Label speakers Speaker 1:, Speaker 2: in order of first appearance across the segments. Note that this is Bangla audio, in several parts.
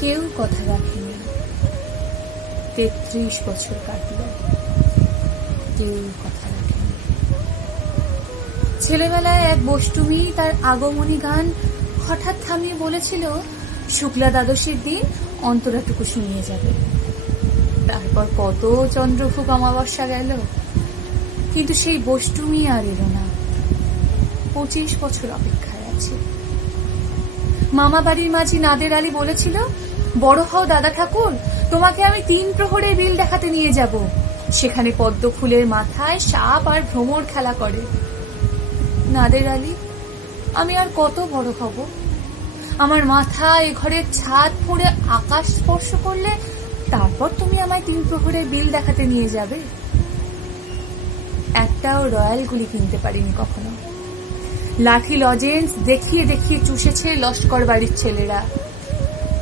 Speaker 1: কেউ কথা রাখেনি। তেত্রিশ বছর কাটল। কেউ কথা রাখেনি। ছেলেবেলায় এক বষ্টুমি তার আগমনী গান হঠাৎ থামিয়ে বলেছিল, শুক্লা দ্বাদশীর দিন অন্তরাটুকু শুনিয়ে যাবে। তারপর কত চন্দ্রভুক অমাবস্যা গেল। কিন্তু সেই বষ্টুমি আর এলো না। পঁচিশ বছর অপেক্ষায় আছে। মামা বাড়ির মাঝি নাদের আলী বলেছিল বড় হও দাদা ঠাকুর, তোমাকে আমি তিন প্রহরে বিল দেখাতে নিয়ে যাব। সেখানে পদ্ম ফুলের মাথায় সাপ আর ভ্রমর খেলা করে। নাদের আলী, আমি আর কত বড় হব? আমার মাথা এ ঘরের ছাদ পড়ে আকাশ স্পর্শ করলে তারপর তুমি আমায় তিন প্রহরের বিল দেখাতে নিয়ে যাবে? একটাও রয়্যাল গুলি কিনতে পারিনি কখনো। লাঠি লজেন্স দেখিয়ে দেখিয়ে চুষেছে লস্কর বাড়ির ছেলেরা।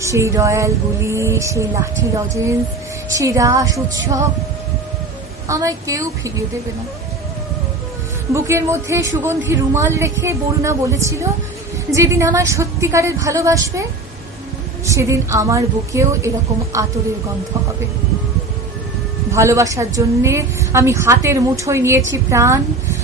Speaker 1: সেই রয়্যাল গুলি সেই লাঠি লজেন্স, সেই রাস উৎসব আমায় কেউ ফিরিয়ে দেবে না। বুকের মধ্যে সুগন্ধি রুমাল রেখে বরুণা বলেছিল, যেদিন আমার সত্যিকারের ভালোবাসবে, সেদিন আমার বুকেও এরকম আতরের গন্ধ হবে। ভালোবাসার জন্যে আমি হাতের মুঠোয় নিয়েছি প্রাণ